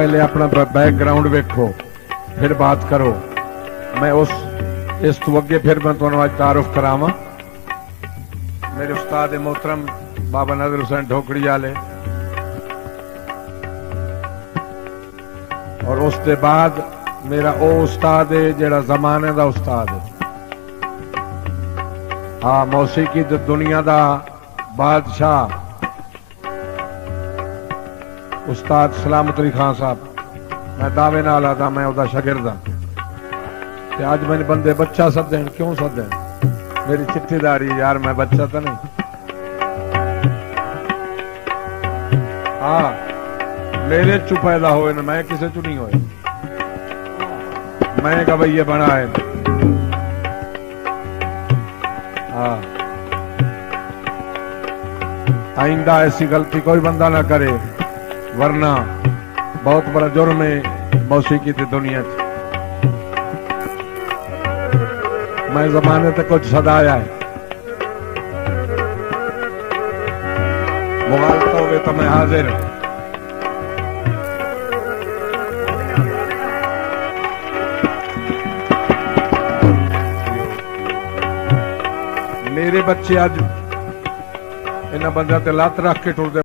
पहले अपना बैकग्राउंड वेखो फिर बात करो। मैं इस तो अगे फिर मैं तुहानू अज तारुफ करावा। मेरे उस्ताद मोहतरम बाबा नज़र हुसैन ढोकड़ी वाले, और उसके बाद मेरा वो उस्ताद है जेड़ा जमाने का उस्ताद है। हाँ, मौसीकी दी दुनिया का बादशाह उस्ताद सलामत अली खान साहब। मैं दावे नाल आता मैं उसका शागिर्द हाँ। अज मैंने बंदे बच्चा सदें, क्यों सदें? मेरी चिट्ठीदारी यार, मैं बच्चा तो नहीं। हाँ, मेरे चु पैदा होए ना, मैं किसी चु नहीं होए। मैं गवैये बना है। हाँ, आइंदा ऐसी गलती कोई बंदा ना करे, वरना बहुत बड़ा जुर्म है मौसीकी की दुनिया च। मैं जमाने तक कुछ सदाया है, मुगालता हुए तो मैं हाजिर हूं। मेरे बच्चे अज इन्होंने बंद ते लत रख के टुरदे